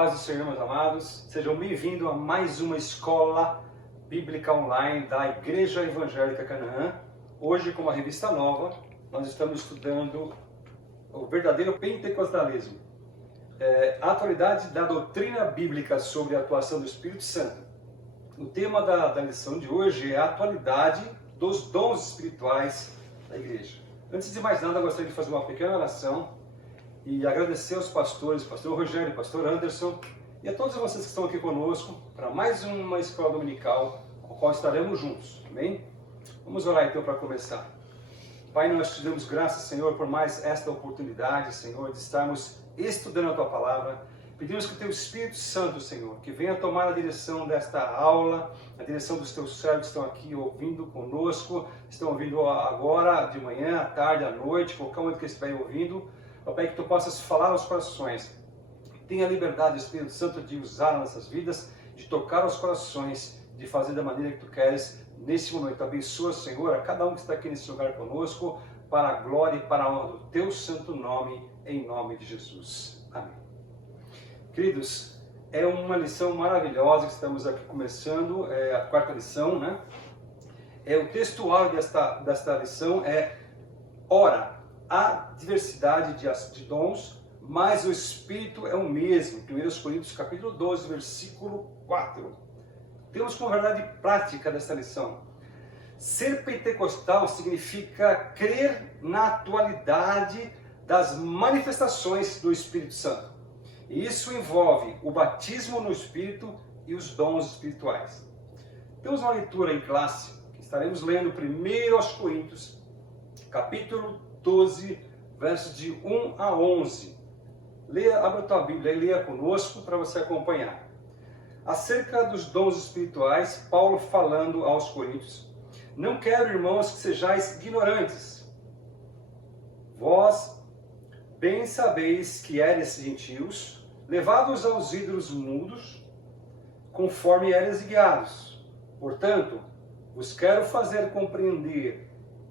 paz do Senhor, meus amados. Sejam bem-vindos a mais uma escola bíblica online da Igreja Evangélica Canaã. Hoje, com uma revista nova, nós estamos estudando o verdadeiro pentecostalismo. A atualidade da doutrina bíblica sobre a atuação do Espírito Santo. O tema da lição de hoje é a atualidade dos dons espirituais da igreja. Antes de mais nada, eu gostaria de fazer uma pequena oração e agradecer aos pastores, pastor Rogério, pastor Anderson e a todos vocês que estão aqui conosco para mais uma escola dominical, com a qual estaremos juntos, amém? Vamos orar então para começar. Pai, nós te damos graças, Senhor, por mais esta oportunidade, Senhor, de estarmos estudando a Tua Palavra. Pedimos que o Teu Espírito Santo, Senhor, que venha tomar a direção desta aula, a direção dos Teus servos que estão aqui ouvindo conosco, estão ouvindo agora, de manhã, à tarde, à noite, qualquer momento que estiverem ouvindo. Ó Pai, que Tu possas falar aos corações. Tenha a liberdade, Espírito Santo, de usar nas nossas vidas, de tocar os corações, de fazer da maneira que Tu queres nesse momento. Abençoa, Senhor, a cada um que está aqui nesse lugar conosco, para a glória e para a honra do Teu santo nome, em nome de Jesus. Amém. Queridos, é uma lição maravilhosa que estamos aqui começando, a quarta lição, né? O textual desta lição é: ora, há diversidade de dons, mas o Espírito é o mesmo. 1 Coríntios capítulo 12, versículo 4. Temos como verdade prática desta lição: ser pentecostal significa crer na atualidade das manifestações do Espírito Santo. E isso envolve o batismo no Espírito e os dons espirituais. Temos uma leitura em classe, que estaremos lendo 1 Coríntios, capítulo 12, versos de 1 a 11. Abra a tua Bíblia e leia conosco para você acompanhar. Acerca dos dons espirituais, Paulo falando aos Coríntios: não quero, irmãos, que sejais ignorantes. Vós bem sabeis que eres gentios, levados aos ídolos mudos, conforme eres guiados. Portanto, vos quero fazer compreender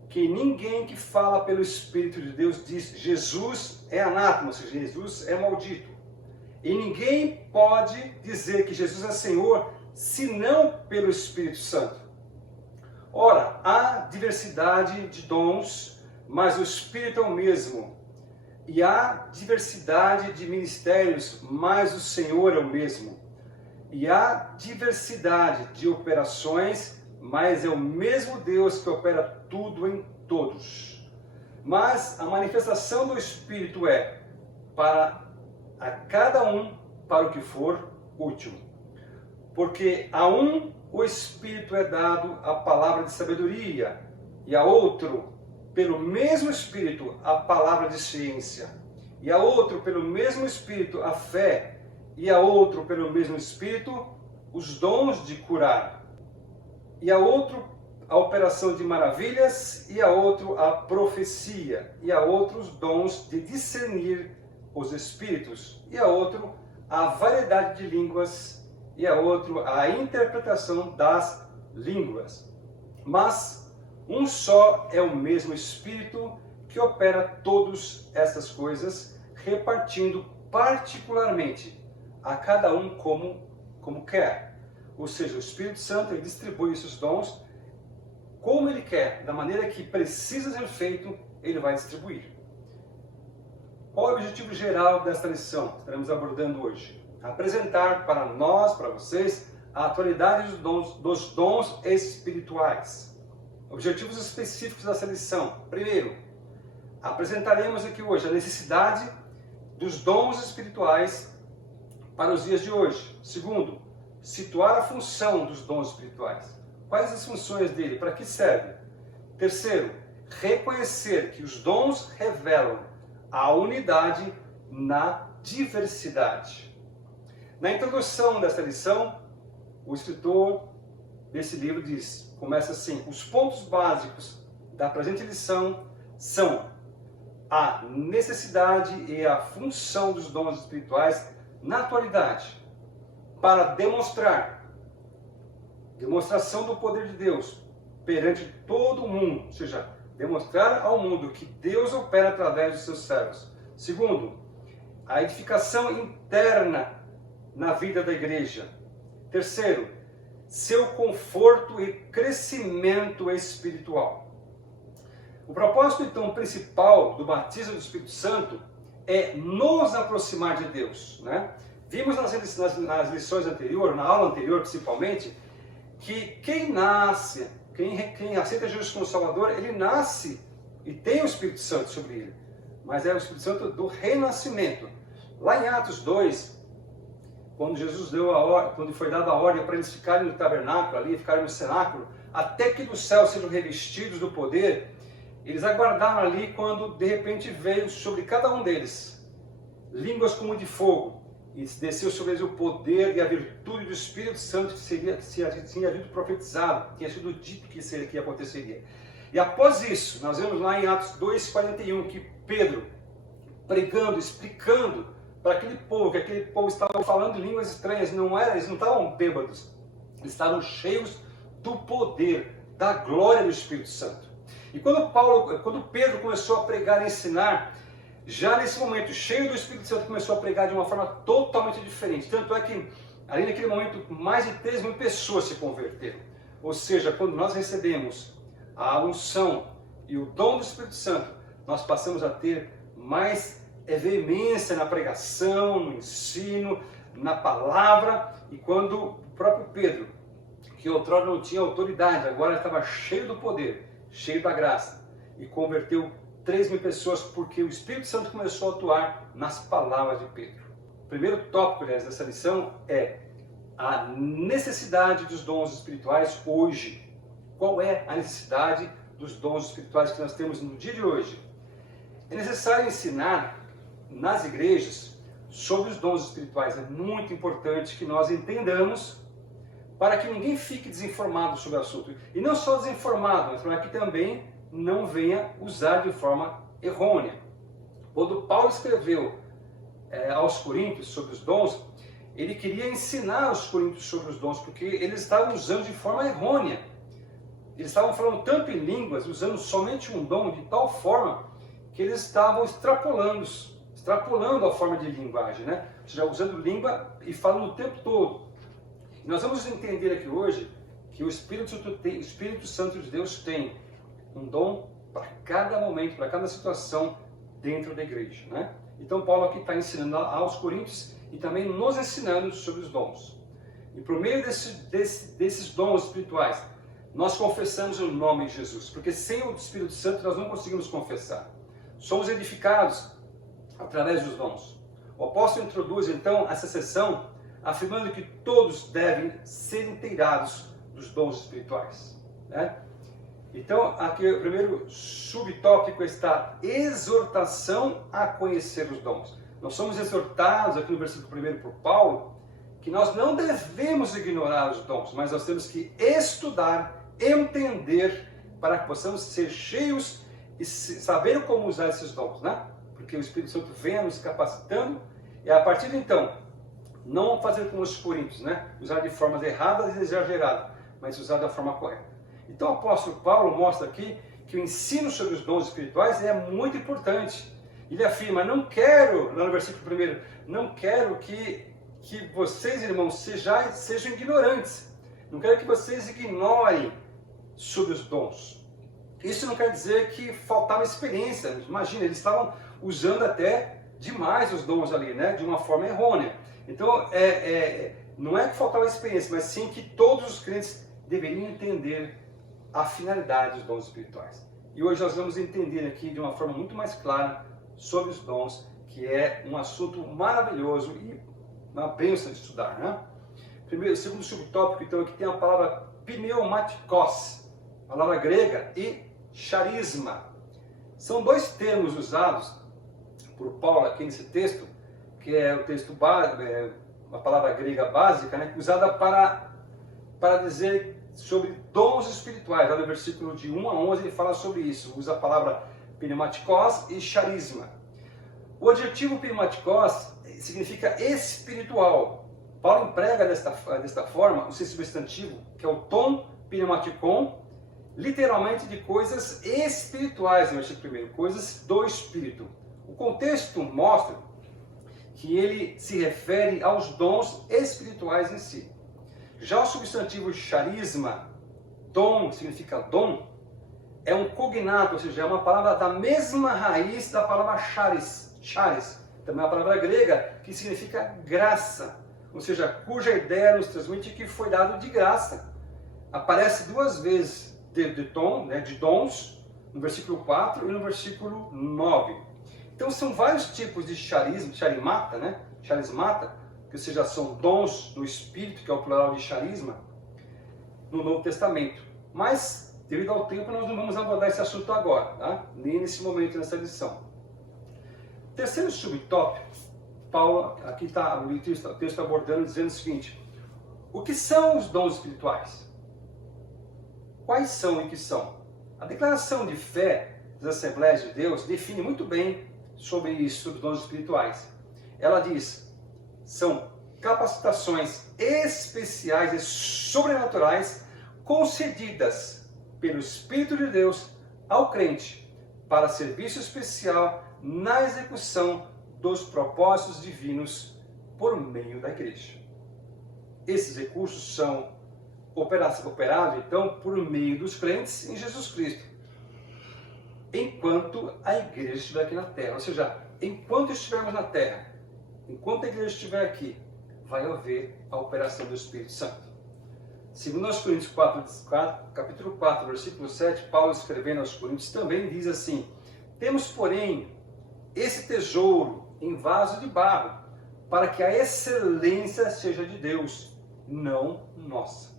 que ninguém que fala pelo Espírito de Deus diz Jesus é anátema, ou seja, Jesus é maldito. E ninguém pode dizer que Jesus é Senhor, senão pelo Espírito Santo. Ora, há diversidade de dons, mas o Espírito é o mesmo. E há diversidade de ministérios, mas o Senhor é o mesmo. E há diversidade de operações, mas é o mesmo Deus que opera tudo em todos. Mas a manifestação do Espírito é para a cada um para o que for útil. Porque a um o Espírito é dado a palavra de sabedoria, e a outro, pelo mesmo Espírito, a palavra de ciência, e a outro, pelo mesmo Espírito, a fé, e a outro, pelo mesmo Espírito, os dons de curar, e a outro, a operação de maravilhas, e a outro, a profecia, e a outros dons de discernir os espíritos, e a outro, a variedade de línguas, e a outro, a interpretação das línguas. Mas um só é o mesmo Espírito que opera todas essas coisas, repartindo particularmente a cada um como quer. Ou seja, o Espírito Santo ele distribui esses dons como ele quer, da maneira que precisa ser feito, ele vai distribuir. Qual é o objetivo geral desta lição que estaremos abordando hoje? Apresentar para nós, para vocês, a atualidade dos dons espirituais. Objetivos específicos dessa lição. Primeiro, apresentaremos aqui hoje a necessidade dos dons espirituais para os dias de hoje. Segundo, situar a função dos dons espirituais. Quais as funções dele? Para que serve? Terceiro, reconhecer que os dons revelam a unidade na diversidade. Na introdução desta lição, o escritor desse livro começa assim: os pontos básicos da presente lição são a necessidade e a função dos dons espirituais na atualidade, para demonstração do poder de Deus perante todo o mundo, ou seja, demonstrar ao mundo que Deus opera através dos seus servos. Segundo, a edificação interna na vida da igreja. Terceiro, seu conforto e crescimento espiritual. O propósito, então, principal do batismo do Espírito Santo é nos aproximar de Deus, né? Vimos nas lições anteriores, na aula anterior principalmente, que quem nasce, quem aceita Jesus como Salvador, ele nasce e tem o Espírito Santo sobre ele. Mas é o Espírito Santo do renascimento. Lá em Atos 2, quando Jesus quando foi dada a ordem para eles ficarem no tabernáculo ali, ficarem no cenáculo, até que dos céus sejam revestidos do poder, eles aguardaram ali quando de repente veio sobre cada um deles línguas como de fogo, e desceu sobre eles o poder e a virtude do Espírito Santo que tinha sido profetizado, tinha sido dito que aconteceria. E após isso, nós vemos lá em Atos 2,41 que Pedro, pregando, explicando para aquele povo, que aquele povo estava falando línguas estranhas, eles não estavam bêbados, eles estavam cheios do poder, da glória do Espírito Santo. E quando Pedro começou a pregar e ensinar, já nesse momento, cheio do Espírito Santo, começou a pregar de uma forma totalmente diferente. Tanto é que, ali naquele momento, mais de 3.000 pessoas se converteram. Ou seja, quando nós recebemos a unção e o dom do Espírito Santo, nós passamos a ter mais veemência na pregação, no ensino, na palavra. E quando o próprio Pedro, que outrora não tinha autoridade, agora estava cheio do poder, cheio da graça, e converteu 3.000 pessoas, porque o Espírito Santo começou a atuar nas palavras de Pedro. O primeiro tópico, aliás, dessa lição é a necessidade dos dons espirituais hoje. Qual é a necessidade dos dons espirituais que nós temos no dia de hoje? É necessário ensinar nas igrejas sobre os dons espirituais. É muito importante que nós entendamos para que ninguém fique desinformado sobre o assunto. E não só desinformado, mas para que também não venha usar de forma errônea. Quando Paulo escreveu aos Coríntios sobre os dons, ele queria ensinar os coríntios sobre os dons, porque eles estavam usando de forma errônea. Eles estavam falando tanto em línguas, usando somente um dom, de tal forma que eles estavam extrapolando a forma de linguagem, né? Ou seja, usando língua e falando o tempo todo. E nós vamos entender aqui hoje que o Espírito Santo de Deus tem um dom para cada momento, para cada situação dentro da igreja, né? Então Paulo aqui está ensinando aos coríntios e também nos ensinando sobre os dons. E por meio desses dons espirituais, nós confessamos o nome de Jesus, porque sem o Espírito Santo nós não conseguimos confessar. Somos edificados através dos dons. O apóstolo introduz então essa seção afirmando que todos devem ser inteirados dos dons espirituais, né? Então, aqui o primeiro subtópico está exortação a conhecer os dons. Nós somos exortados aqui no versículo 1 por Paulo que nós não devemos ignorar os dons, mas nós temos que estudar, entender, para que possamos ser cheios e saber como usar esses dons, né? Porque o Espírito Santo vem nos capacitando e a partir de então, não fazer como os coríntios, né? Usar de formas erradas e exageradas, mas usar da forma correta. Então o apóstolo Paulo mostra aqui que o ensino sobre os dons espirituais é muito importante. Ele afirma, não quero, lá no versículo 1, não quero que vocês, irmãos, sejam ignorantes. Não quero que vocês ignorem sobre os dons. Isso não quer dizer que faltava experiência. Imagina, eles estavam usando até demais os dons ali, né? De uma forma errônea. Então, não é que faltava experiência, mas sim que todos os crentes deveriam entender a finalidade dos dons espirituais. E hoje nós vamos entender aqui de uma forma muito mais clara sobre os dons, que é um assunto maravilhoso e uma bênção de estudar, né? Segundo subtópico, então, aqui tem a palavra pneumatikos, palavra grega, e charisma. São dois termos usados por Paulo aqui nesse texto, que é o texto uma palavra grega básica, né, usada para dizer sobre dons espirituais. Lá no versículo de 1 a 11 ele fala sobre isso, usa a palavra pneumatikos e charisma. O adjetivo pneumatikos significa espiritual. Paulo emprega desta forma o substantivo, que é o tom pneumatikon, literalmente de coisas espirituais, no versículo 1, coisas do Espírito. O contexto mostra que ele se refere aos dons espirituais em si. Já o substantivo charisma, dom, significa dom, é um cognato, ou seja, é uma palavra da mesma raiz da palavra charis, também é uma palavra grega que significa graça, ou seja, cuja ideia nos transmite que foi dado de graça. Aparece duas vezes de dons, no versículo 4 e no versículo 9. Então são vários tipos de charismata, que ou seja, são dons do Espírito, que é o plural de charisma, no Novo Testamento. Mas, devido ao tempo, nós não vamos abordar esse assunto agora, tá? Nem nesse momento, nessa lição. Terceiro subtópico, Paulo, aqui está o texto abordando, dizendo o seguinte: o que são os dons espirituais? Quais são e que são? A declaração de fé das Assembleias de Deus define muito bem sobre isso, sobre os dons espirituais. Ela diz, são capacitações especiais e sobrenaturais concedidas pelo Espírito de Deus ao crente para serviço especial na execução dos propósitos divinos por meio da igreja. Esses recursos são operados, então, por meio dos crentes em Jesus Cristo, enquanto a igreja estiver aqui na terra. Ou seja, enquanto estivermos na terra, enquanto a igreja estiver aqui, vai haver a operação do Espírito Santo. Segundo aos Coríntios capítulo 4, versículo 7, Paulo escrevendo aos Coríntios também diz assim: temos, porém, esse tesouro em vaso de barro, para que a excelência seja de Deus, não nossa.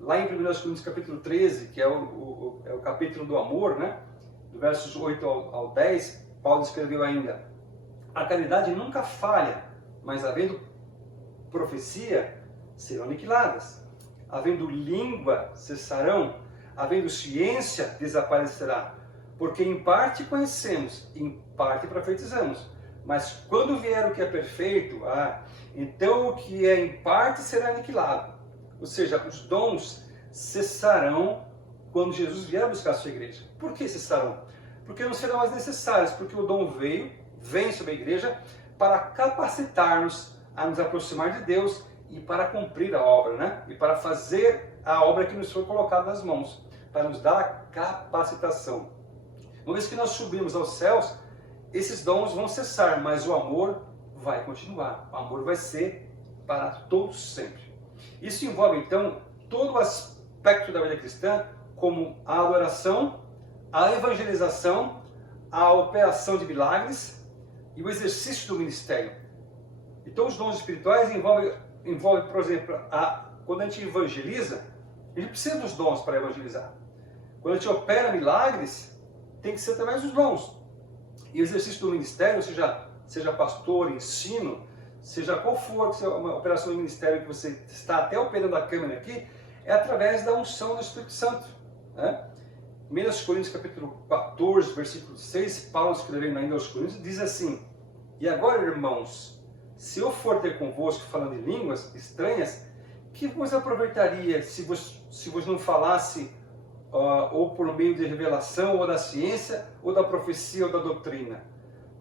Lá em 1 Coríntios capítulo 13, que é o capítulo do amor, né? Do versos 8 ao 10, Paulo escreveu ainda: a caridade nunca falha, mas havendo profecia, serão aniquiladas. Havendo língua, cessarão. Havendo ciência, desaparecerá. Porque em parte conhecemos, em parte profetizamos. Mas quando vier o que é perfeito, então o que é em parte será aniquilado. Ou seja, os dons cessarão quando Jesus vier buscar a sua igreja. Por que cessarão? Porque não serão mais necessários, porque o dom vem sobre a igreja para capacitar-nos a nos aproximar de Deus e para cumprir a obra, né? E para fazer a obra que nos foi colocada nas mãos, para nos dar a capacitação. Uma vez que nós subimos aos céus, esses dons vão cessar, mas o amor vai continuar. O amor vai ser para todos sempre. Isso envolve, então, todo o aspecto da vida cristã, como a adoração, a evangelização, a operação de milagres e o exercício do ministério. Então, os dons espirituais envolvem, por exemplo, quando a gente evangeliza, a gente precisa dos dons para evangelizar. Quando a gente opera milagres, tem que ser através dos dons. E o exercício do ministério, seja pastor, ensino, seja qual for uma operação do ministério que você está até operando a câmera aqui, é através da unção do Espírito Santo. Né? 1 Coríntios capítulo 14, versículo 6, Paulo escrevendo ainda aos Coríntios, diz assim: e agora, irmãos, se eu for ter convosco falando em línguas estranhas, que vos aproveitaria se vos não falasse ou por meio de revelação, ou da ciência, ou da profecia, ou da doutrina?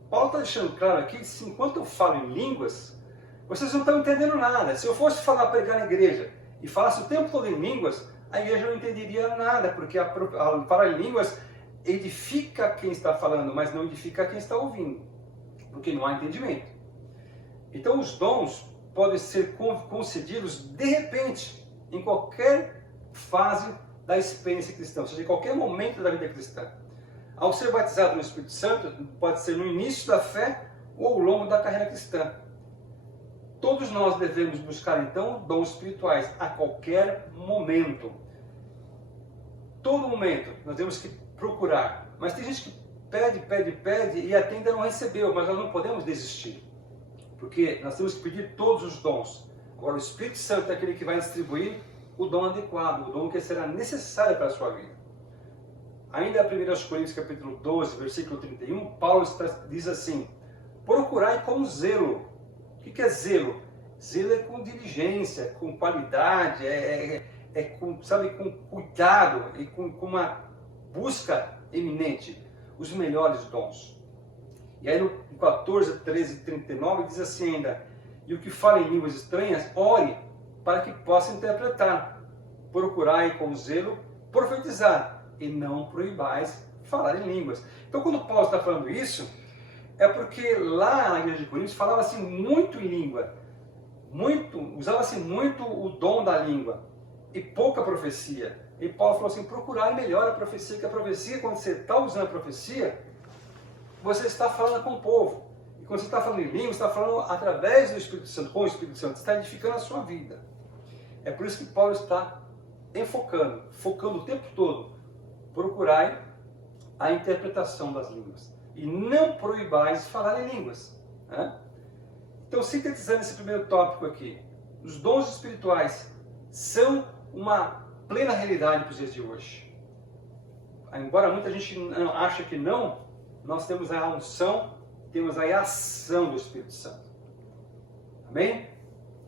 Paulo está deixando claro aqui que enquanto eu falo em línguas, vocês não estão entendendo nada. Se eu fosse pregar na igreja e falasse o tempo todo em línguas, a igreja não entenderia nada, porque falar em línguas edifica quem está falando, mas não edifica quem está ouvindo, porque não há entendimento. Então os dons podem ser concedidos de repente, em qualquer fase da experiência cristã, ou seja, em qualquer momento da vida cristã. Ao ser batizado no Espírito Santo, pode ser no início da fé ou ao longo da carreira cristã. Todos nós devemos buscar, então, dons espirituais a qualquer momento. Todo momento nós temos que procurar. Mas tem gente que pede e até ainda não recebeu, mas nós não podemos desistir. Porque nós temos que pedir todos os dons. Agora, o Espírito Santo é aquele que vai distribuir o dom adequado, o dom que será necessário para a sua vida. Ainda 1 Coríntios capítulo 12, versículo 31, Paulo diz assim: procurai com zelo. O que é zelo? Zelo é com diligência, com qualidade, com cuidado e com uma busca eminente, os melhores dons. E aí no 14, 13 e 39 diz assim ainda: e o que fala em línguas estranhas, ore para que possa interpretar. Procurai com zelo profetizar, e não proibais falar em línguas. Então quando Paulo está falando isso, é porque lá na igreja de Coríntios falava-se muito em língua, usava-se muito o dom da língua, e pouca profecia. E Paulo falou assim: procurai melhor a profecia, que a profecia, quando você está usando a profecia, você está falando com o povo. E quando você está falando em língua, você está falando através do Espírito Santo, com o Espírito Santo, você está edificando a sua vida. É por isso que Paulo está focando o tempo todo: procurai a interpretação das línguas, e não proibais falar em línguas. Né? Então, sintetizando esse primeiro tópico aqui, os dons espirituais são uma plena realidade para os dias de hoje. Embora muita gente ache que não, nós temos a unção, temos a ação do Espírito Santo. Amém?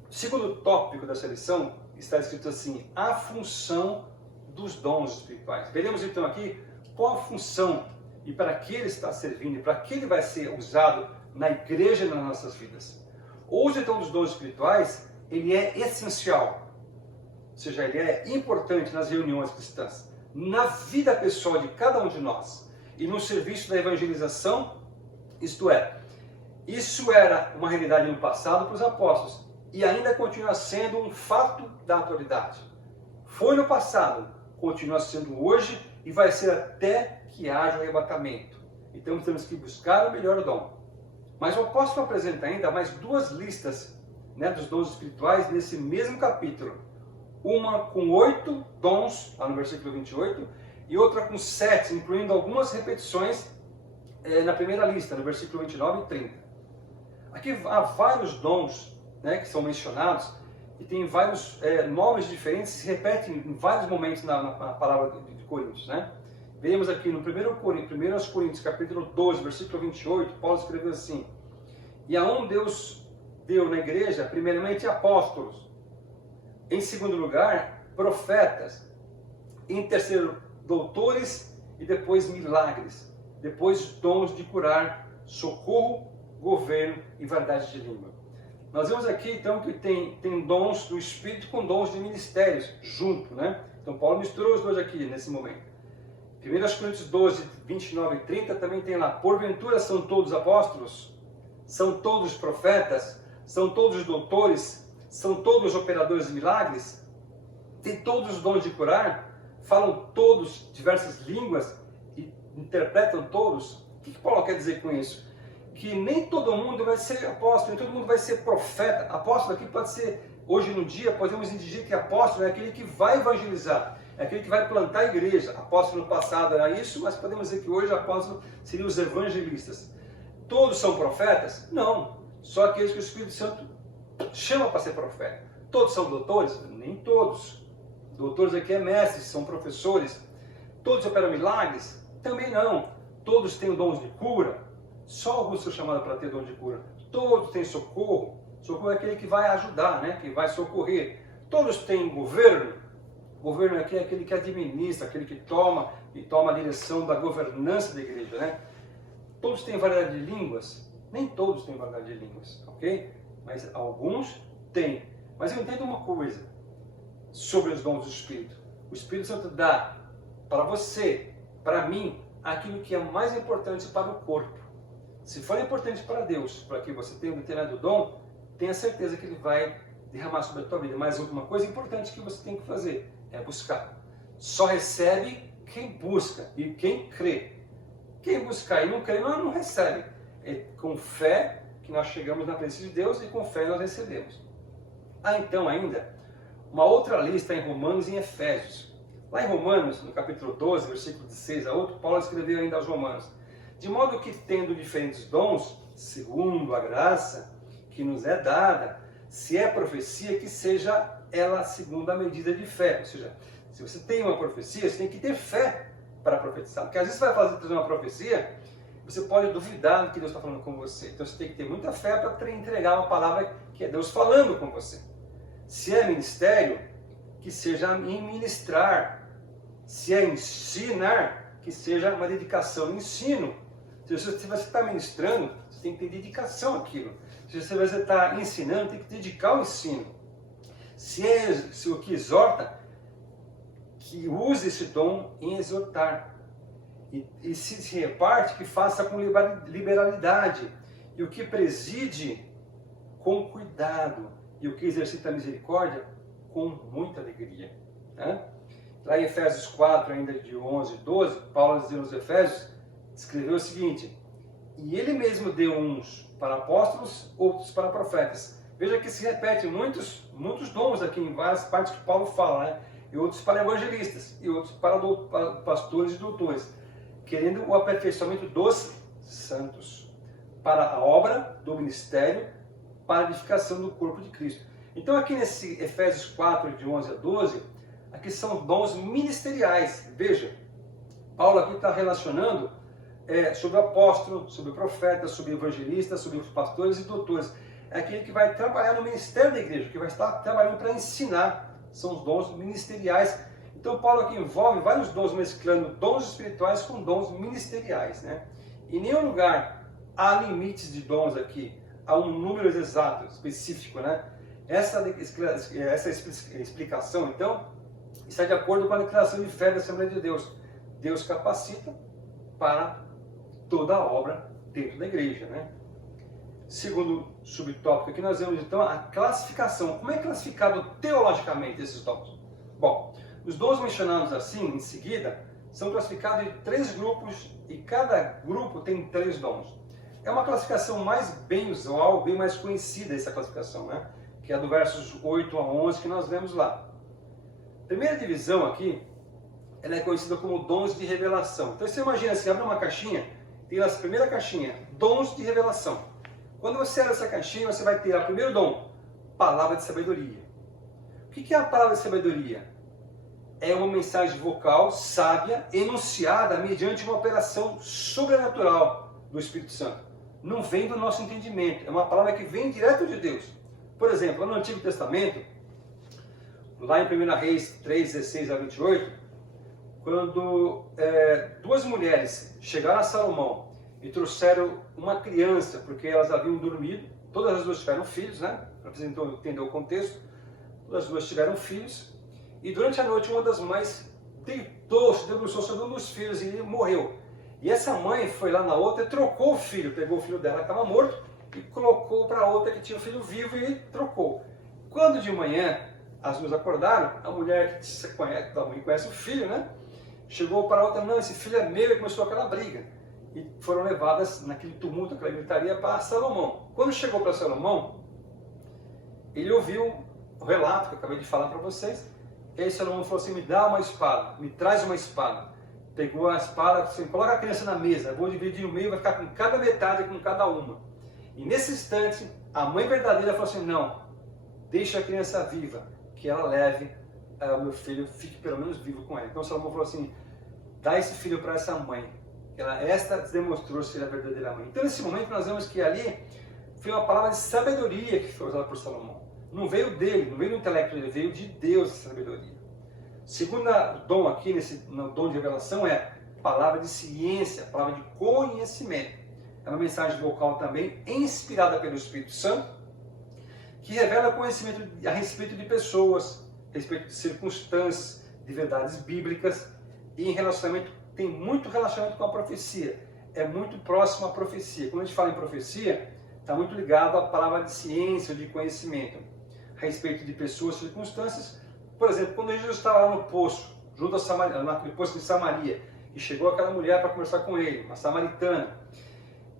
O segundo tópico dessa lição está escrito assim: a função dos dons espirituais. Veremos então aqui qual a função e para que ele está servindo e para que ele vai ser usado na igreja e nas nossas vidas. O uso então dos dons espirituais, ele é essencial, ou seja, ele é importante nas reuniões cristãs, na vida pessoal de cada um de nós e no serviço da evangelização, isto é, isso era uma realidade no passado para os apóstolos e ainda continua sendo um fato da atualidade. Foi no passado, continua sendo hoje e vai ser até que haja o arrebatamento. Então temos que buscar o melhor dom. Mas o apóstolo apresenta ainda mais duas listas, né, dos dons espirituais nesse mesmo capítulo. Uma com 8 dons, lá no versículo 28, e outra com 7, incluindo algumas repetições na primeira lista, no versículo 29 e 30. Aqui há vários dons, né, que são mencionados, e tem vários nomes diferentes, se repetem em vários momentos na palavra de Coríntios. Né? Vemos aqui no 1 Coríntios, capítulo 12, versículo 28, Paulo escreveu assim: e a um Deus deu na igreja, primeiramente apóstolos, em segundo lugar, profetas, em terceiro, doutores, e depois milagres, depois dons de curar, socorro, governo e variedade de língua. Nós vemos aqui então que tem dons do Espírito com dons de ministérios junto, né? Então Paulo misturou os dois aqui nesse momento. 1 Coríntios 12, 29 e 30 também tem lá: porventura são todos apóstolos? São todos profetas? São todos doutores? São todos operadores de milagres? Tem todos os dons de curar? Falam todos diversas línguas? E interpretam todos? O que Paulo quer dizer com isso? Que nem todo mundo vai ser apóstolo, nem todo mundo vai ser profeta. Apóstolo aqui pode ser, hoje no dia, podemos dizer que apóstolo é aquele que vai evangelizar, é aquele que vai plantar a igreja. Apóstolo no passado era isso, mas podemos dizer que hoje apóstolo seriam os evangelistas. Todos são profetas? Não. Só aqueles que o Espírito Santo chama para ser profeta. Todos são doutores? Nem todos. Doutores aqui é mestres, são professores. Todos operam milagres? Também não. Todos têm dons de cura? Só alguns são chamados para ter dom de cura. Todos têm socorro. Socorro é aquele que vai ajudar, né? Que vai socorrer. Todos têm governo. Governo aqui é aquele que administra, aquele que toma a direção da governança da igreja, né? Todos têm variedade de línguas? Nem todos têm variedade de línguas, ok? Mas alguns têm. Mas eu entendo uma coisa sobre os dons do Espírito. O Espírito Santo dá para você, para mim, aquilo que é mais importante para o corpo. Se for importante para Deus, para que você tenha um determinado dom, tenha certeza que Ele vai derramar sobre a tua vida. Mas uma coisa importante que você tem que fazer é buscar. Só recebe quem busca e quem crê. Quem buscar e não crê, não recebe. É com fé que nós chegamos na presença de Deus e com fé nós recebemos. Há então ainda uma outra lista em Romanos e em Efésios. Lá em Romanos, no capítulo 12, versículo 16 a 8, Paulo escreveu ainda aos Romanos: de modo que, tendo diferentes dons, segundo a graça que nos é dada, se é profecia, que seja ela segundo a medida de fé. Ou seja, se você tem uma profecia, você tem que ter fé para profetizar. Porque às vezes você vai fazer uma profecia, você pode duvidar do que Deus está falando com você. Então você tem que ter muita fé para entregar uma palavra que é Deus falando com você. Se é ministério, que seja em ministrar. Se é ensinar, que seja uma dedicação no ensino. Se você está ministrando, você tem que ter dedicação àquilo. Se você está ensinando, tem que dedicar o ensino. Se o que exorta, que use esse dom em exortar. E se reparte, que faça com liberalidade. E o que preside, com cuidado. E o que exercita a misericórdia, com muita alegria. Né? Lá em Efésios 4, ainda de 11 e 12, Paulo dizendo aos Efésios, escreveu o seguinte: e ele mesmo deu uns para apóstolos, outros para profetas. Veja que se repete muitos dons aqui em várias partes que Paulo fala, né? E outros para evangelistas, e outros para pastores e doutores, querendo o aperfeiçoamento dos santos, para a obra do ministério, para a edificação do corpo de Cristo. Então aqui nesse Efésios 4, de 11 a 12, aqui são dons ministeriais. Veja, Paulo aqui está relacionando sobre o apóstolo, sobre o profeta, sobre o evangelista, sobre os pastores e doutores. É aquele que vai trabalhar no ministério da igreja, que vai estar trabalhando para ensinar. São os dons ministeriais. Então Paulo aqui envolve vários dons, mesclando dons espirituais com dons ministeriais. Né? Em nenhum lugar há limites de dons aqui, há um número exato, específico. Né? Essa explicação, então, está de acordo com a declaração de fé da Assembleia de Deus. Deus capacita para toda a obra dentro da igreja. Né? Segundo subtópico aqui, nós vemos então a classificação. Como é classificado teologicamente esses dons? Bom, os dons mencionados assim, em seguida, são classificados em 3 grupos e cada grupo tem 3 dons. É uma classificação mais bem usual, bem mais conhecida essa classificação, né? Que é a do versos 8 a 11 que nós vemos lá. A primeira divisão aqui, ela é conhecida como dons de revelação. Então você imagina assim, abre uma caixinha, tem essa primeira caixinha, dons de revelação. Quando você abre essa caixinha, você vai ter o primeiro dom, palavra de sabedoria. O que é a palavra de sabedoria? É uma mensagem vocal, sábia, enunciada mediante uma operação sobrenatural do Espírito Santo. Não vem do nosso entendimento, é uma palavra que vem direto de Deus. Por exemplo, no Antigo Testamento, lá em 1 Reis 3, 16 a 28, quando 2 mulheres chegaram a Salomão e trouxeram uma criança, porque elas haviam dormido, todas as 2 tiveram filhos, né? Para você então entender o contexto, todas as 2 tiveram filhos, e durante a noite uma das mães deitou-se, debruçou sobre um dos filhos e morreu. E essa mãe foi lá na outra e trocou o filho, pegou o filho dela que estava morto e colocou para a outra que tinha o filho vivo e trocou. Quando de manhã as 2 acordaram, a mulher que conhece o filho, né? Chegou para a outra, não, esse filho é meu, e começou aquela briga. E foram levadas naquele tumulto, aquela gritaria, para Salomão. Quando chegou para Salomão, ele ouviu o relato que eu acabei de falar para vocês. E aí Salomão falou assim, me dá uma espada, me traz uma espada. Pegou a espada, assim, coloca a criança na mesa, eu vou dividir no meio, vai ficar com cada metade, com cada uma. E nesse instante, a mãe verdadeira falou assim, não, deixa a criança viva, que ela leve o meu filho, fique pelo menos vivo com ela. Então Salomão falou assim, dá esse filho para essa mãe. Esta demonstrou ser a verdadeira mãe. Então nesse momento nós vemos que ali foi uma palavra de sabedoria que foi usada por Salomão. Não veio dele, não veio do intelecto dele, veio de Deus essa sabedoria. Segundo dom aqui, no dom de revelação, é palavra de ciência, palavra de conhecimento. É uma mensagem vocal também, inspirada pelo Espírito Santo, que revela conhecimento a respeito de pessoas, a respeito de circunstâncias, de verdades bíblicas, e em relacionamento, tem muito relacionamento com a profecia. É muito próximo à profecia. Quando a gente fala em profecia, está muito ligado à palavra de ciência, de conhecimento, a respeito de pessoas, circunstâncias. Por exemplo, quando Jesus estava lá no poço, junto a Samaria, no poço de Samaria, e chegou aquela mulher para conversar com ele, uma samaritana,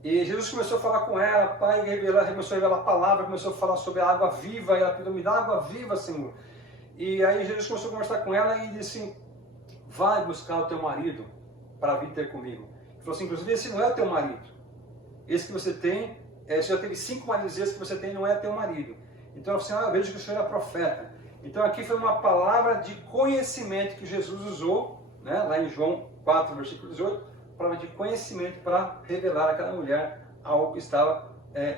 e Jesus começou a falar com ela, pai, começou a revelar a palavra, começou a falar sobre a água viva, e ela pediu, me dá água viva, Senhor. E aí Jesus começou a conversar com ela e disse, vai buscar o teu marido para vir ter comigo. Ele falou assim, inclusive, esse não é o teu marido. Esse que você tem, você já teve 5 maridos, esse que você tem não é teu marido. Então ela falou assim, eu vejo que o Senhor é profeta. Então aqui foi uma palavra de conhecimento que Jesus usou, né, lá em João 4, versículo 18, palavra de conhecimento para revelar àquela mulher algo que estava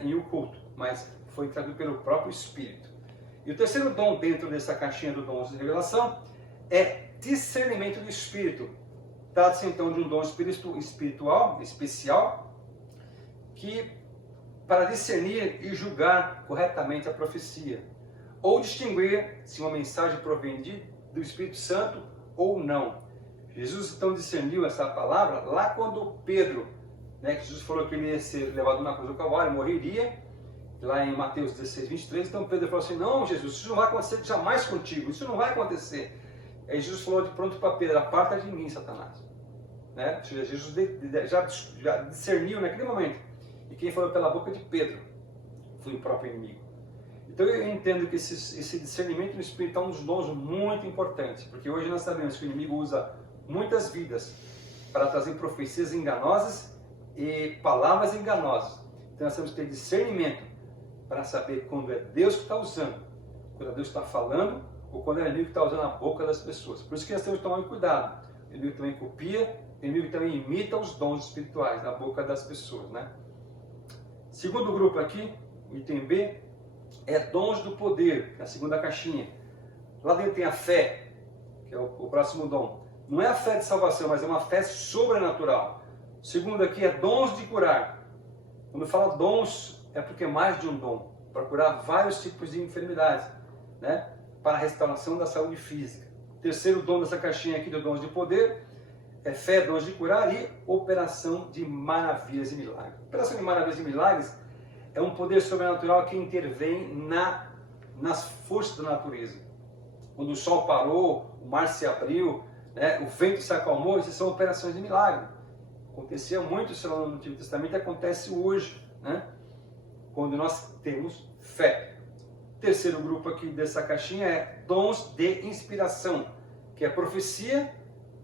em oculto, mas foi trazido pelo próprio Espírito. E o terceiro dom dentro dessa caixinha do dom de revelação é discernimento do Espírito. Trata-se então de um dom espiritual, especial, que para discernir e julgar corretamente a profecia, ou distinguir se uma mensagem provém do Espírito Santo ou não. Jesus então discerniu essa palavra lá quando Pedro, que Jesus falou que ele ia ser levado na cruz do Calvário, morreria, lá em Mateus 16, 23, então Pedro falou assim, não, Jesus, isso não vai acontecer jamais contigo, isso não vai acontecer. Aí Jesus falou de pronto para Pedro, aparta de mim, Satanás. Ou seja, Jesus já discerniu naquele momento. E quem falou pela boca de Pedro foi o próprio inimigo. Então eu entendo que esse discernimento no Espírito é um dos dons muito importantes, porque hoje nós sabemos que o inimigo usa muitas vidas para trazer profecias enganosas e palavras enganosas. Então nós temos que ter discernimento para saber quando é Deus que está usando, quando é Deus que está falando, ou quando é o inimigo que está usando a boca das pessoas. Por isso que nós temos que tomar cuidado. O inimigo também copia, o inimigo também imita os dons espirituais na boca das pessoas, Segundo grupo aqui, o item B, é dons do poder, que é a segunda caixinha. Lá dentro tem a fé, que é o próximo dom. Não é a fé de salvação, mas é uma fé sobrenatural. O segundo aqui é dons de curar. Quando fala dons, é porque é mais de um dom, para curar vários tipos de enfermidades, para a restauração da saúde física. O terceiro dom dessa caixinha aqui, do dons de poder, é fé, dons de curar e operação de maravilhas e milagres. Operação de maravilhas e milagres é um poder sobrenatural que intervém nas forças da natureza. Quando o sol parou, o mar se abriu, o vento se acalmou, essas são operações de milagre. Acontecia muito isso lá no Antigo Testamento e acontece hoje, quando nós temos fé. O terceiro grupo aqui dessa caixinha é dons de inspiração, que é profecia,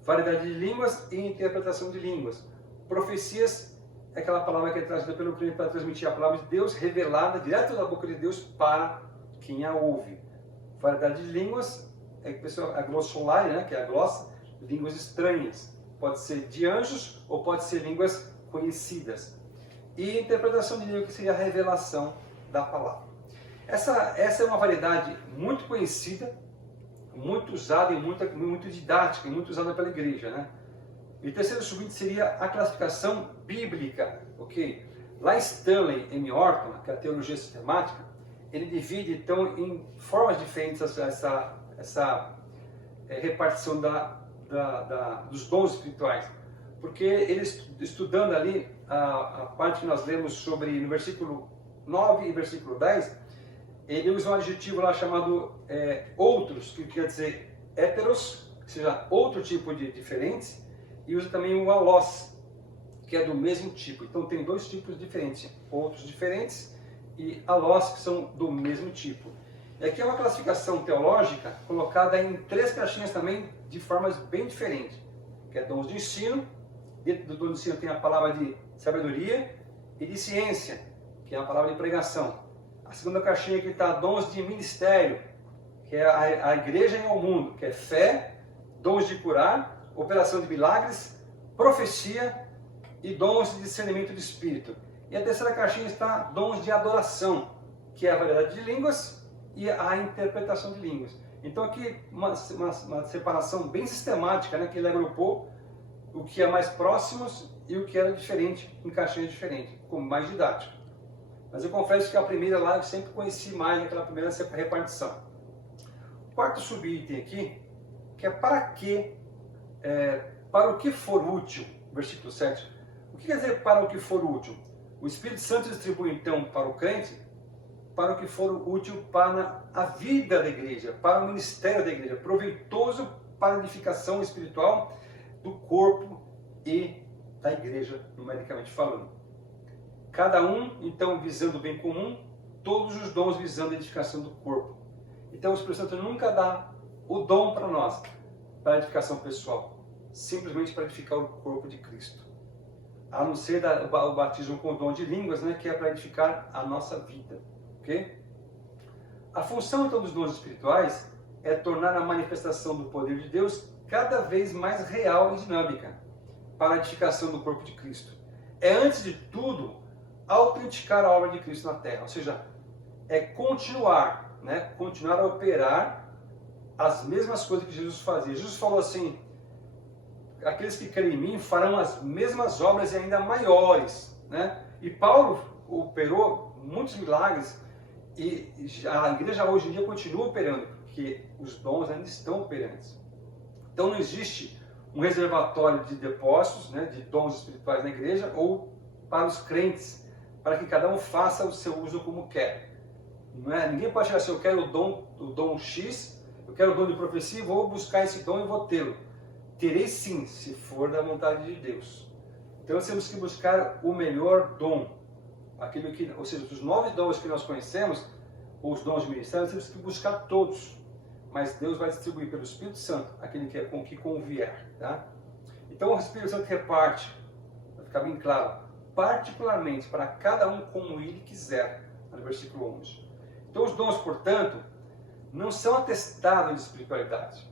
variedade de línguas e interpretação de línguas. Profecias é aquela palavra que é trazida pelo crente para transmitir a palavra de Deus, revelada direto da boca de Deus para quem a ouve. Variedade de línguas é a glossolai, que é a glossa, línguas estranhas. Pode ser de anjos ou pode ser línguas conhecidas. E interpretação de língua, que seria a revelação da palavra. Essa é uma variedade muito conhecida, muito usada e muito didática e muito usada pela igreja, E o terceiro subíndice seria a classificação bíblica, ok? Lá Stanley M. Orton, que é a teologia sistemática, ele divide então em formas diferentes essa repartição dos dons espirituais, porque ele estudando ali a parte que nós lemos sobre no versículo 9 e versículo 10, ele usa um adjetivo lá chamado outros, que quer dizer héteros, ou seja, outro tipo de diferentes, e usa também o alós, que é do mesmo tipo. Então tem dois tipos diferentes, outros diferentes e alós, que são do mesmo tipo. E aqui é uma classificação teológica colocada em três caixinhas também, de formas bem diferentes, que é dons de ensino. Dentro do dom de ensino tem a palavra de sabedoria e de ciência, que é a palavra de pregação. A segunda caixinha aqui está dons de ministério, que é a igreja ao mundo, que é fé, dons de curar, operação de milagres, profecia e dons de discernimento de espírito. E a terceira caixinha está dons de adoração, que é a variedade de línguas e a interpretação de línguas. Então aqui uma separação bem sistemática, que ele agrupou o que é mais próximos e o que era diferente em caixinhas diferentes, como mais didático. Mas eu confesso que a primeira lá eu sempre conheci mais aquela primeira repartição. O quarto subitem aqui, que é para o que for útil, versículo 7. O que quer dizer para o que for útil? O Espírito Santo distribui então para o crente, para o que for útil para a vida da igreja, para o ministério da igreja, proveitoso para a edificação espiritual do corpo e da igreja, numericamente falando. Cada um, então, visando o bem comum, todos os dons visando a edificação do corpo. Então, o Espírito Santo nunca dá o dom para nós, para a edificação pessoal, simplesmente para edificar o corpo de Cristo. A não ser o batismo com o dom de línguas, que é para edificar a nossa vida. Okay? A função, então, dos dons espirituais é tornar a manifestação do poder de Deus cada vez mais real e dinâmica para a edificação do corpo de Cristo. É, antes de tudo, autenticar a obra de Cristo na terra, ou seja, é continuar a operar as mesmas coisas que Jesus fazia. Jesus falou assim: aqueles que creem em mim farão as mesmas obras e ainda maiores, E Paulo operou muitos milagres e a igreja hoje em dia continua operando, porque os dons ainda estão operantes. Então não existe um reservatório de depósitos, né, de dons espirituais na igreja ou para os crentes, para que cada um faça o seu uso como quer. Não é? Ninguém pode chegar assim, eu quero o dom X, eu quero o dom de profecia, vou buscar esse dom e vou tê-lo. Terei sim, se for da vontade de Deus. Então nós temos que buscar o melhor dom. Aquilo que, ou seja, os 9 dons que nós conhecemos, ou os dons de ministério, nós temos que buscar todos. Mas Deus vai distribuir pelo Espírito Santo aquele que é com que convier. Tá? Então o Espírito Santo reparte, vai ficar bem claro, particularmente para cada um como ele quiser, no versículo 11. Então os dons, portanto, não são atestados de espiritualidade.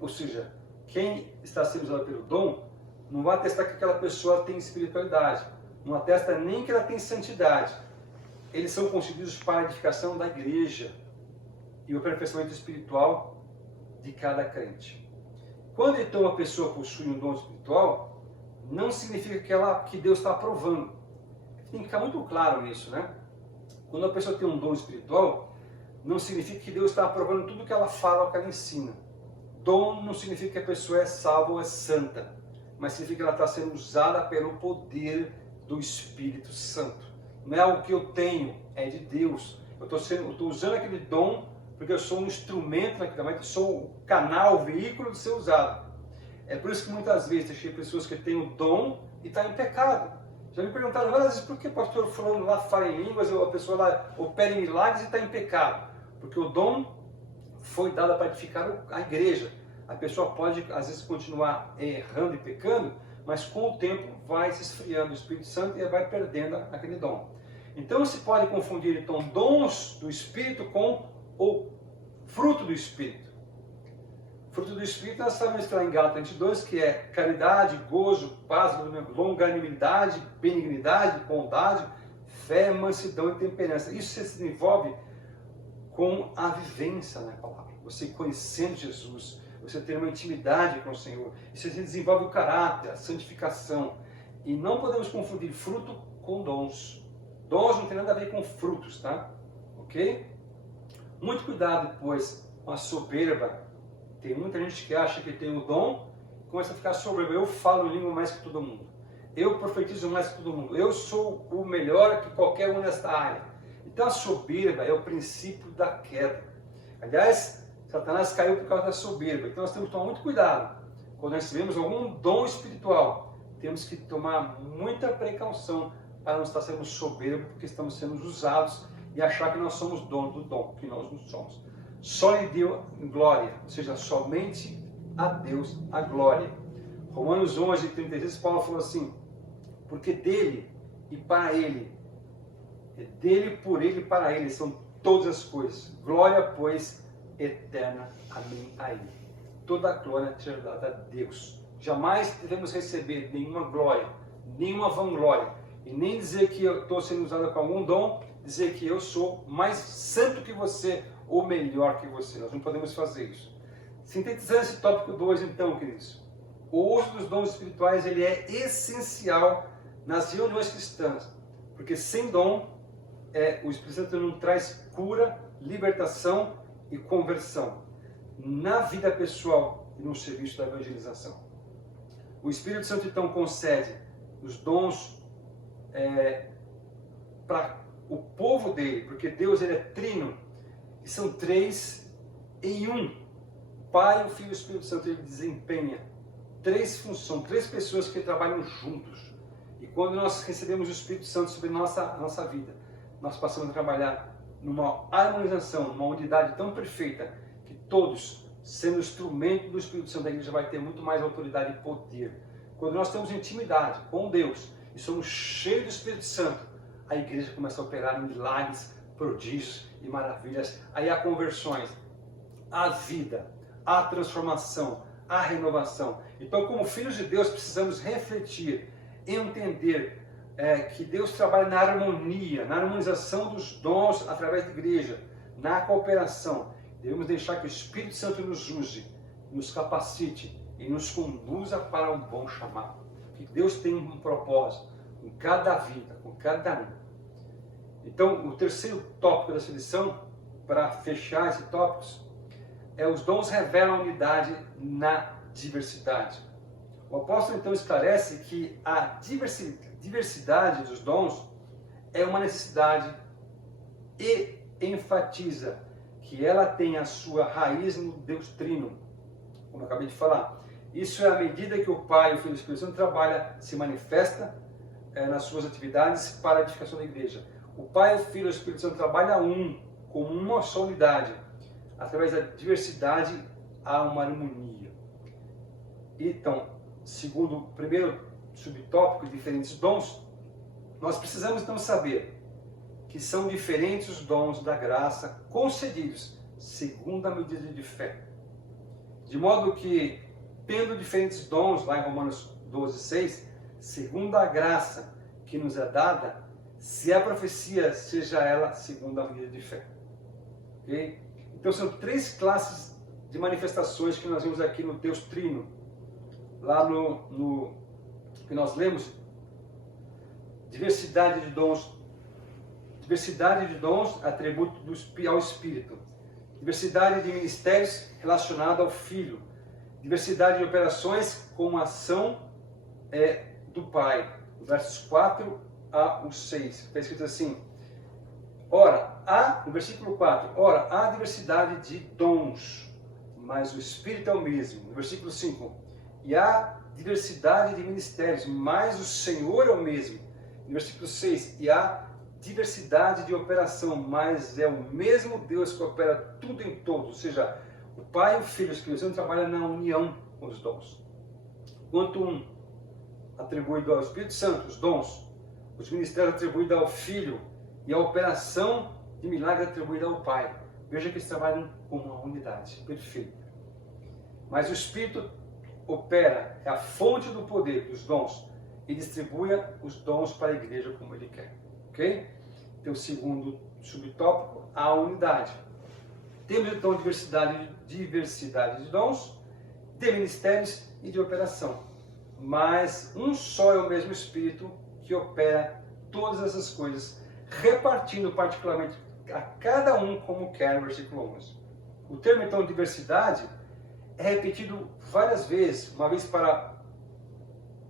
Ou seja, quem está sendo usado pelo dom, não vai atestar que aquela pessoa tem espiritualidade. Não atesta nem que ela tem santidade. Eles são concedidos para a edificação da igreja e o aperfeiçoamento espiritual de cada crente. Quando então a pessoa possui um dom espiritual, não significa que Deus está aprovando. Tem que ficar muito claro nisso, né? Quando a pessoa tem um dom espiritual, não significa que Deus está aprovando tudo que ela fala ou que ela ensina. Dom não significa que a pessoa é salva ou é santa, mas significa que ela está sendo usada pelo poder do Espírito Santo. Não é algo que eu tenho, é de Deus. Eu estou usando aquele dom porque eu sou um instrumento naquele momento, sou o canal, o veículo de ser usado. É por isso que muitas vezes tem pessoas que têm o dom e estão em pecado. Já me perguntaram várias vezes por que o pastor fulano lá fala em línguas, ou a pessoa lá opera em milagres e está em pecado. Porque o dom foi dado para edificar a igreja. A pessoa pode, às vezes, continuar errando e pecando, mas com o tempo vai se esfriando o Espírito Santo e vai perdendo aquele dom. Então se pode confundir então dons do Espírito com o fruto do Espírito. Fruto do Espírito nós sabemos que lá em Gálatas 22, que é caridade, gozo, paz, longanimidade, benignidade, bondade, fé, mansidão e temperança. Isso se desenvolve com a vivência na palavra. Você conhecendo Jesus, você ter uma intimidade com o Senhor. Isso desenvolve o caráter, a santificação. E não podemos confundir fruto com dons. Dons não tem nada a ver com frutos, tá? Ok? Muito cuidado, pois, com a soberba. Tem muita gente que acha que tem o dom e começa a ficar soberbo. Eu falo língua mais que todo mundo. Eu profetizo mais que todo mundo. Eu sou o melhor que qualquer um nesta área. Então a soberba é o princípio da queda. Aliás, Satanás caiu por causa da soberba. Então nós temos que tomar muito cuidado. Quando nós recebemos algum dom espiritual, temos que tomar muita precaução para não estar sendo soberbo, porque estamos sendo usados e achar que nós somos donos do dom, que nós não somos. Só lhe deu glória, ou seja, somente a Deus a glória. Romanos 11, 36, Paulo falou assim, porque dele e para ele, dele, por ele e para ele, são todas as coisas. Glória, pois, eterna. Amém a ele. Toda a glória seja dada a Deus. Jamais devemos receber nenhuma glória, nenhuma vanglória, e nem dizer que eu estou sendo usado com algum dom, dizer que eu sou mais santo que você, ou melhor que você. Nós não podemos fazer isso. Sintetizando esse tópico 2, então, queridos, o uso dos dons espirituais ele é essencial nas reuniões cristãs, porque sem dom, o Espírito Santo não traz cura, libertação e conversão na vida pessoal e no serviço da evangelização. O Espírito Santo então concede os dons para o povo dele, porque Deus ele é trino, e são 3 em 1. O Pai, o Filho e o Espírito Santo ele desempenha 3 funções, 3 pessoas que trabalham juntos. E quando nós recebemos o Espírito Santo sobre a nossa vida, nós passamos a trabalhar numa harmonização, numa unidade tão perfeita, que todos, sendo instrumento do Espírito Santo, a igreja vai ter muito mais autoridade e poder. Quando nós temos intimidade com Deus e somos cheios do Espírito Santo, a igreja começa a operar em milagres, prodígios e maravilhas. Aí há conversões, há vida, há transformação, há renovação. Então, como filhos de Deus, precisamos refletir, entender que Deus trabalha na harmonia, na harmonização dos dons através da igreja, na cooperação. Devemos deixar que o Espírito Santo nos use, nos capacite e nos conduza para um bom chamado. Que Deus tem um propósito, em cada vida, com cada um. Então, o terceiro tópico dessa lição, para fechar esse tópico, é os dons revelam a unidade na diversidade. O apóstolo então esclarece que a diversidade dos dons é uma necessidade e enfatiza que ela tem a sua raiz no Deus Trino, como eu acabei de falar. Isso é à medida que o Pai, o Filho e o Espírito Santo se manifesta nas suas atividades para a edificação da igreja. O Pai, o Filho e o Espírito Santo trabalham como uma só unidade. Através da diversidade há uma harmonia. Então, segundo o primeiro subtópico, diferentes dons, nós precisamos então saber que são diferentes os dons da graça concedidos segundo a medida de fé. De modo que, tendo diferentes dons, lá em Romanos 12:6, segundo a graça que nos é dada, se a profecia, seja ela segundo a medida de fé. Ok? Então são três classes de manifestações que nós vemos aqui no Deus Trino. Lá no que nós lemos, diversidade de dons atributo ao Espírito. Diversidade de ministérios relacionado ao Filho. Diversidade de operações com a ação do Pai. Versos 4 a 6. Está escrito assim. No versículo 4, há diversidade de dons, mas o Espírito é o mesmo. No versículo 5, e há diversidade de ministérios, mas o Senhor é o mesmo. No versículo 6, e há diversidade de operação, mas é o mesmo Deus que opera tudo em todos. Ou seja, o Pai, o Filho e o Espírito Santo trabalham na união com os dons. Quanto um atribuído ao Espírito Santo, os dons, os ministérios atribuídos ao Filho, e a operação de milagre atribuída ao Pai. Veja que eles trabalham como uma unidade perfeita. Mas o Espírito opera, é a fonte do poder dos dons e distribui os dons para a igreja como ele quer. Ok? Então, segundo subtópico, a unidade. Temos então diversidade de dons, de ministérios e de operação. Mas um só é o mesmo Espírito que opera todas essas coisas, repartindo particularmente a cada um como quer, no versículo 11. O termo, então, diversidade é repetido várias vezes, uma vez para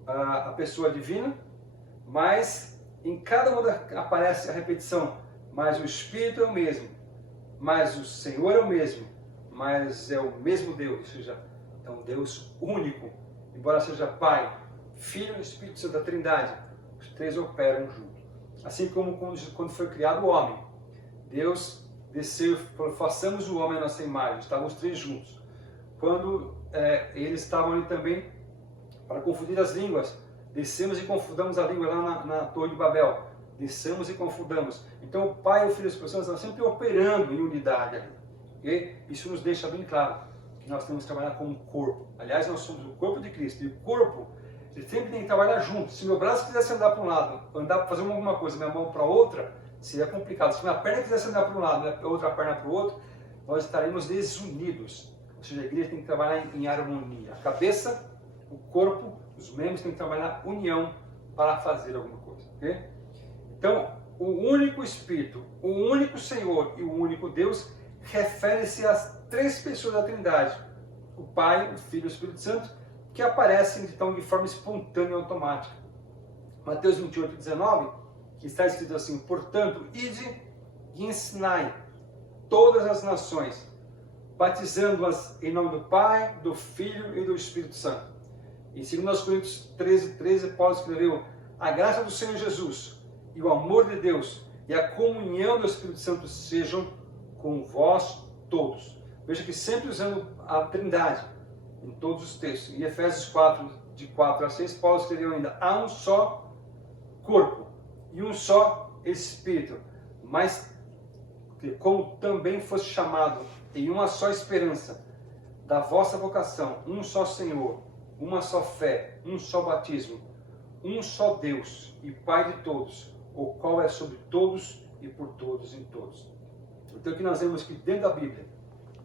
a pessoa divina, mas em cada uma aparece a repetição, mas o Espírito é o mesmo, mas o Senhor é o mesmo, mas é o mesmo Deus, ou seja, é um Deus único, embora seja Pai, Filho e Espírito Santo da Trindade, os três operam juntos. Assim como quando foi criado o homem, Deus desceu e falou, façamos o homem à nossa imagem, estavam os três juntos. Quando eles estavam ali também para confundir as línguas, descemos e confundamos a língua lá na Torre de Babel, descemos e confundamos. Então o Pai, o Filho e o Espírito Santo estão sempre operando em unidade ali. Okay? Isso nos deixa bem claro que nós temos que trabalhar como corpo. Aliás, nós somos o corpo de Cristo, e o corpo ele sempre tem que trabalhar junto. Se meu braço quisesse andar para um lado, andar para fazer alguma coisa, minha mão para outra, seria complicado. Se minha perna quisesse andar para um lado, minha outra perna para o outro, nós estaremos desunidos. Ou seja, a igreja tem que trabalhar em harmonia. A cabeça, o corpo, os membros têm que trabalhar união para fazer alguma coisa. Okay? Então, o único Espírito, o único Senhor e o único Deus refere-se às três pessoas da Trindade. O Pai, o Filho e o Espírito Santo, que aparecem então de forma espontânea e automática. Mateus 28:19, que está escrito assim, portanto, ide e ensinai todas as nações, batizando-as em nome do Pai, do Filho e do Espírito Santo. Em 2 Coríntios 13:13, Paulo escreveu, a graça do Senhor Jesus e o amor de Deus e a comunhão do Espírito Santo sejam com vós todos. Veja que sempre usando a Trindade em todos os textos. Em Efésios 4, de 4 a 6, Paulo escreveu ainda, há um só corpo e um só Espírito, mas como também fosse chamado em uma só esperança da vossa vocação, um só Senhor, uma só fé, um só batismo, um só Deus e Pai de todos, o qual é sobre todos e por todos em todos. Então aqui nós vemos que dentro da Bíblia,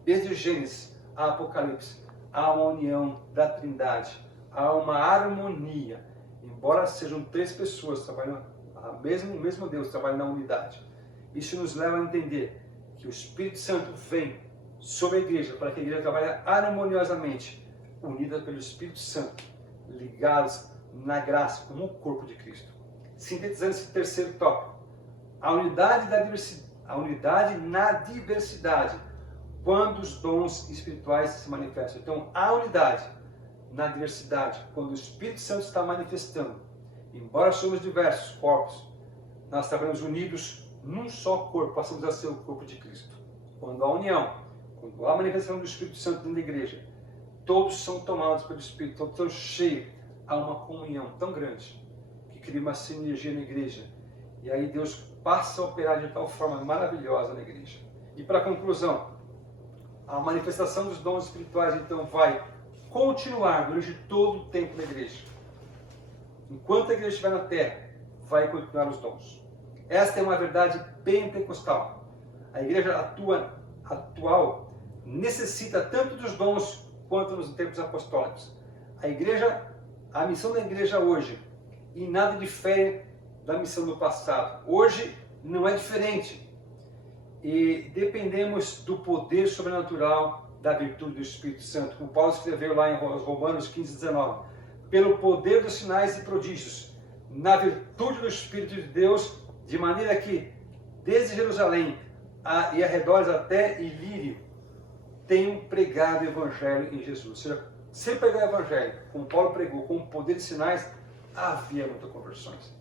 desde Gênesis a Apocalipse, há uma união da Trindade, há uma harmonia. embora sejam 3 pessoas trabalhando, o mesmo Deus trabalha na unidade. Isso nos leva a entender que o Espírito Santo vem sobre a igreja para que a igreja trabalhe harmoniosamente, unida pelo Espírito Santo, ligados na graça, como o corpo de Cristo. Sintetizando esse terceiro tópico, a unidade na diversidade, quando os dons espirituais se manifestam. Então, a unidade na diversidade, quando o Espírito Santo está manifestando. Embora somos diversos corpos, nós trabalhamos unidos num só corpo, passamos a ser o corpo de Cristo. Quando há união, quando há a manifestação do Espírito Santo dentro da igreja, todos são tomados pelo Espírito, todos são cheios, há uma comunhão tão grande que cria uma sinergia na igreja. E aí Deus passa a operar de tal forma maravilhosa na igreja. E para conclusão, a manifestação dos dons espirituais então vai continuar durante todo o tempo da igreja. Enquanto a igreja estiver na terra, vai continuar os dons. Esta é uma verdade pentecostal. A igreja atual necessita tanto dos dons quanto nos tempos apostólicos. A missão da igreja hoje, e nada difere da missão do passado. Hoje não é diferente. E dependemos do poder sobrenatural da virtude do Espírito Santo, como Paulo escreveu lá em Romanos 15:19. Pelo poder dos sinais e prodígios, na virtude do Espírito de Deus, de maneira que, desde Jerusalém e arredores até Ilírio, tenham pregado o Evangelho em Jesus. Ou seja, sem pregar o Evangelho, como Paulo pregou, com o poder de sinais, havia muitas conversões.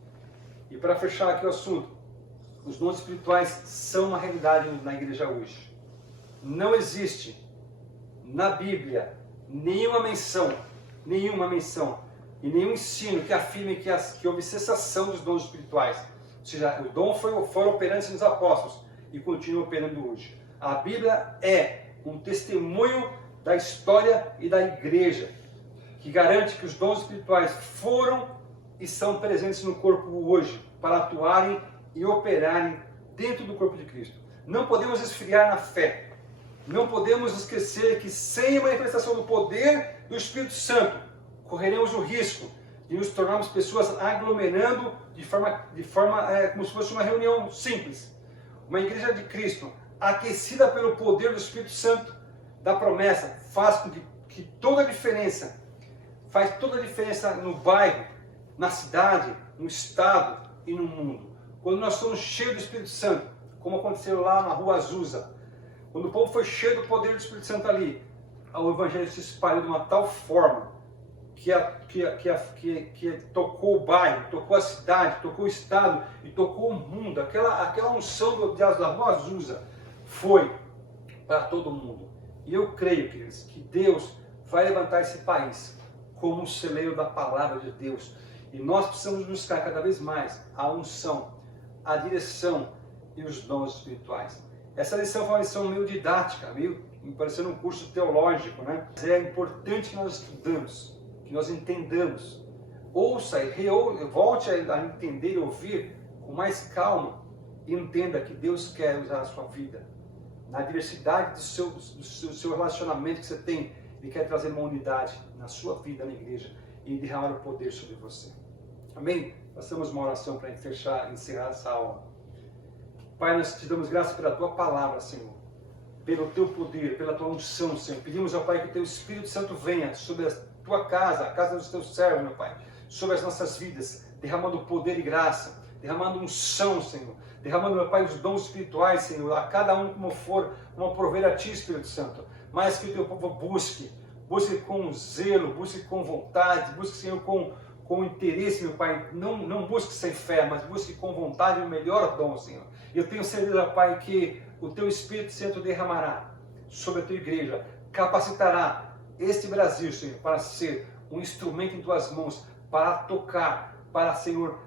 E para fechar aqui o assunto, os dons espirituais são uma realidade na igreja hoje. Não existe na Bíblia nenhuma menção e nenhum ensino que afirme que houve cessação dos dons espirituais. Ou seja, o dom foi operante nos apóstolos e continua operando hoje. A Bíblia é um testemunho da história e da igreja, que garante que os dons espirituais foram e são presentes no corpo hoje, para atuarem e operarem dentro do corpo de Cristo. Não podemos esfriar na fé. Não podemos esquecer que sem a manifestação do poder do Espírito Santo, correremos o risco de nos tornarmos pessoas aglomerando de forma como se fosse uma reunião simples. Uma igreja de Cristo, aquecida pelo poder do Espírito Santo, da promessa, faz com que toda a diferença, faz toda a diferença no bairro, na cidade, no estado e no mundo. Quando nós somos cheios do Espírito Santo, como aconteceu lá na Rua Azusa, quando o povo foi cheio do poder do Espírito Santo ali, o Evangelho se espalhou de uma tal forma que tocou o bairro, tocou a cidade, tocou o estado e tocou o mundo. Aquela unção da Rua Azusa foi para todo mundo. E eu creio, queridos, que Deus vai levantar esse país como um celeiro da palavra de Deus. E nós precisamos buscar cada vez mais a unção, a direção e os dons espirituais. Essa lição foi uma lição meio didática, meio parecendo um curso teológico, né? Mas é importante que nós estudamos, que nós entendamos. Ouça e volte a entender e ouvir com mais calma e entenda que Deus quer usar a sua vida. Na diversidade do seu relacionamento que você tem, Ele quer trazer uma unidade na sua vida, na igreja, e derramar o poder sobre você. Amém? Façamos uma oração para encerrar essa aula. Pai, nós te damos graças pela Tua palavra, Senhor, pelo Teu poder, pela Tua unção, Senhor. Pedimos ao Pai que o Teu Espírito Santo venha sobre a Tua casa, a casa dos Teus servos, meu Pai, sobre as nossas vidas, derramando poder e graça, derramando unção, Senhor, derramando, meu Pai, os dons espirituais, Senhor, a cada um como for, como prover a Ti, Espírito Santo, mas que o Teu povo busque com zelo, busque com vontade, busque, Senhor, com interesse, meu Pai, não busque sem fé, mas busque com vontade o melhor dom, Senhor. Eu tenho certeza, Pai, que o Teu Espírito Santo derramará sobre a Tua igreja, capacitará este Brasil, Senhor, para ser um instrumento em Tuas mãos, para tocar, para, Senhor,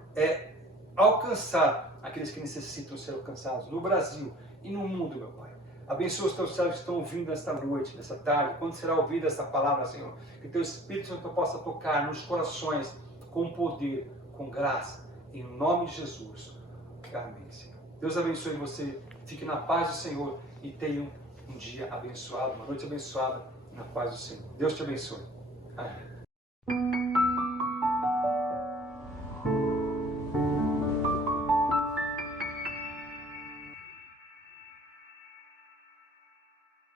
alcançar aqueles que necessitam ser alcançados no Brasil e no mundo, meu Pai. Abençoa os Teus servos que estão ouvindo esta noite, nessa tarde, quando será ouvida esta palavra, Senhor, que Teu Espírito Santo possa tocar nos corações com poder, com graça, em nome de Jesus. Amém, Senhor. Deus abençoe você, fique na paz do Senhor e tenha um dia abençoado, uma noite abençoada na paz do Senhor. Deus te abençoe. Amém.